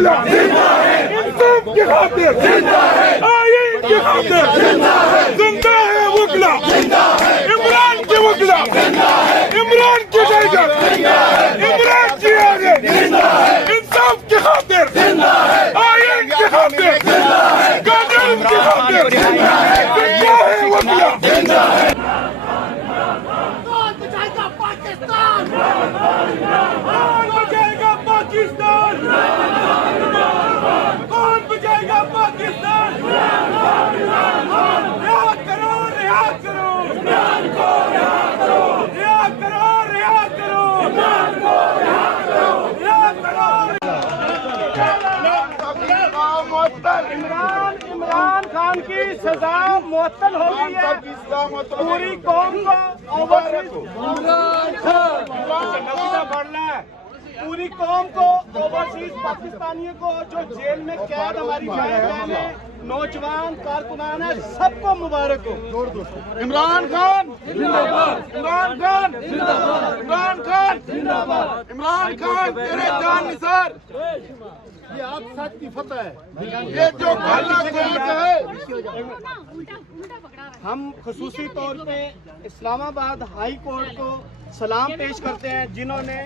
وکلا انصاف کی خاطر آئین کی خاطر زندہ ہے وکلا عمران کے وکلا عمران کے ٹائیگر عمران کی آگے انصاف کی خاطر آئین کی خاطر قانون کی خاطر زندہ ہے وکلا کون بچائے گا پاکستان کون بچائے گا پاکستان کون بچائے گا پاکستان رہا کرو رہا کرو عمران کو رہا کرو رہا کرو رہا کرو عمران کو رہا کرو رہا کرو عمران خان کی سزا معطل ہو گئی ہے پوری قوم کو پوری قوم کو اوورسیز پاکستانیوں کو جو جیل میں قید ہماری مائیں بہنیں نوجوان کارکنان ہیں سب کو مبارک ہو عمران خان عمران خان عمران خان عمران خان تیرے جان نثار یہ آپ سچ کی فتح ہے یہ جو کالا کوٹ ہے ہم خصوصی طور پہ اسلام آباد ہائی کورٹ کو سلام پیش کرتے ہیں جنہوں نے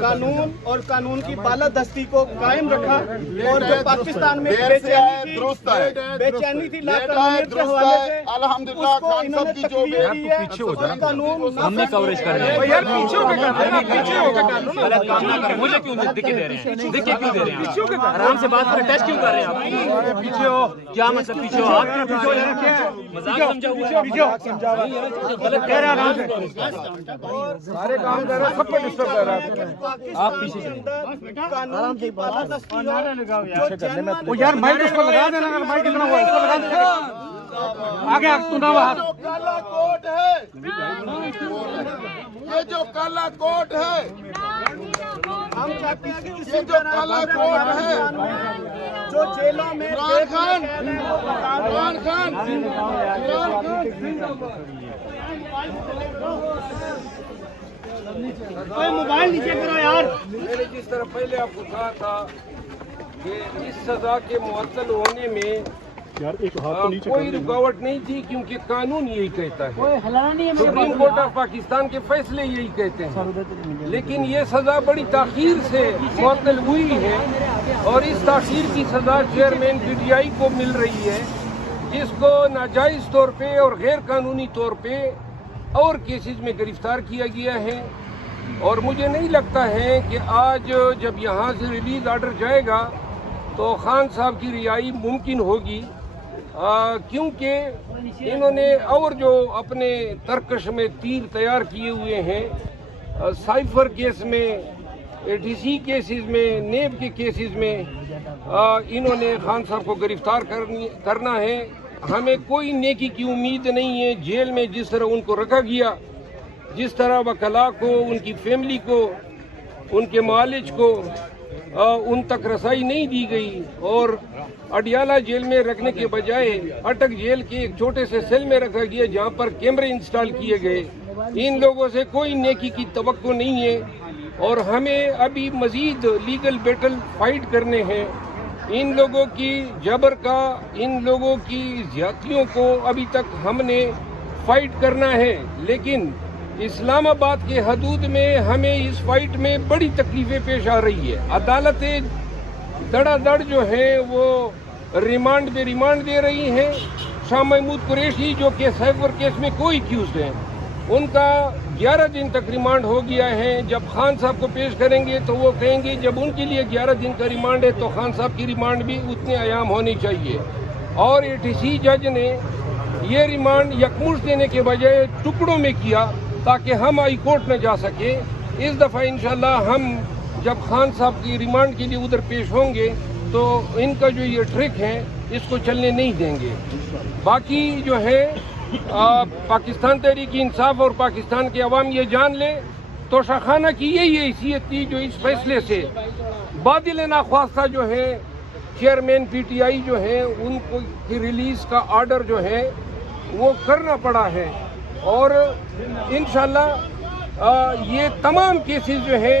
قانون اور قانون کی بالادستی کو قائم رکھا اور جو پاکستان میں بے چینی تھی لاقانونیت کے حوالے سے الحمدللہ اس کو انہوں نے تقویت دی ہے اور قانون ہم نے کوریج کر رہے ہیں یار پیچھے ہو کے کر غلط کام نہ کریں مجھے کیوں دکھے دے رہے ہیں دکھے کیوں دے رہے ہیں آرام سے بات کریں ٹیسٹ کیوں کر رہے ہیں آپ پیچھے ہو کیا مطلب پیچھے ہو آپ کیوں پیچھے ہو مذاق سمجھا ہوا ہے غلط کہہ رہے ہیں آرام سے سارے کام کر رہے سب کو ڈسٹرب کر رہا ہے آپ پیچھے قانون کی بالادستی وہ یار مائک اس کو لگا دینا اگر مائک اتنا ہوا اس کو لگا دینا آگے آپ تو نہ وہاں کالا کوٹ ہے یہ جو کالا کوٹ ہے ہم چاہتے ہیں کہ یہ جو کالا کوٹ ہے جو جیلوں میں عمران خان عمران خان عمران خان موبائل نیچے کرو یار میں نے جس طرح پہلے آپ کو کہا تھا کہ اس سزا کے معطل ہونے میں کوئی رکاوٹ نہیں تھی کیونکہ قانون یہی کہتا ہے سپریم کورٹ آف پاکستان کے فیصلے یہی کہتے ہیں لیکن یہ سزا بڑی تاخیر سے معطل ہوئی ہے اور اس تاخیر کی سزا چیئرمین پی ٹی آئی کو مل رہی ہے جس کو ناجائز طور پہ اور غیر قانونی طور پہ اور کیسز میں گرفتار کیا گیا ہے اور مجھے نہیں لگتا ہے کہ آج جب یہاں سے ریلیز آرڈر جائے گا تو خان صاحب کی رہائی ممکن ہوگی کیونکہ انہوں نے اور جو اپنے ترکش میں تیر تیار کیے ہوئے ہیں سائفر کیس میں ڈی سی کیسز میں نیب کے کیسز میں انہوں نے خان صاحب کو گرفتار کرنا ہے ہمیں کوئی نیکی کی امید نہیں ہے جیل میں جس طرح ان کو رکھا گیا جس طرح وکلاء کو ان کی فیملی کو ان کے معالج کو ان تک رسائی نہیں دی گئی اور اڈیالہ جیل میں رکھنے کے بجائے اٹک جیل کے ایک چھوٹے سے سیل میں رکھا گیا جہاں پر کیمرے انسٹال کیے گئے ان لوگوں سے کوئی نیکی کی توقع نہیں ہے اور ہمیں ابھی مزید لیگل بیٹل فائٹ کرنے ہیں ان لوگوں کی جبر کا ان لوگوں کی زیادتیوں کو ابھی تک ہم نے فائٹ کرنا ہے لیکن اسلام آباد کے حدود میں ہمیں اس فائٹ میں بڑی تکلیفیں پیش آ رہی ہے عدالتیں دڑا دڑ جو ہیں وہ ریمانڈ پہ ریمانڈ دے رہی ہیں شاہ محمود قریشی جو کہ سائفر کیس میں کوئی ایکیوزڈ ہیں ان کا 11 دن تک ریمانڈ ہو گیا ہے جب خان صاحب کو پیش کریں گے تو وہ کہیں گے جب ان کے لیے 11 دن کا ریمانڈ ہے تو خان صاحب کی ریمانڈ بھی اتنے ایام ہونی چاہیے اور اے ٹی سی جج نے یہ ریمانڈ یکمشت دینے کے بجائے ٹکڑوں میں کیا تاکہ ہم ہائی کورٹ نہ جا سکے اس دفعہ انشاءاللہ ہم جب خان صاحب کی ریمانڈ کے لیے ادھر پیش ہوں گے تو ان کا جو یہ ٹرک ہے اس کو چلنے نہیں دیں گے باقی جو ہے پاکستان تحریک انصاف اور پاکستان کے عوام یہ جان لے توشہ خانہ کی یہی حیثیت تھی جو اس فیصلے سے بادل ناخواستہ جو ہے چیئرمین پی ٹی آئی جو ہے ان کو کی ریلیز کا آرڈر جو ہے وہ کرنا پڑا ہے اور انشاءاللہ یہ تمام کیسز جو ہیں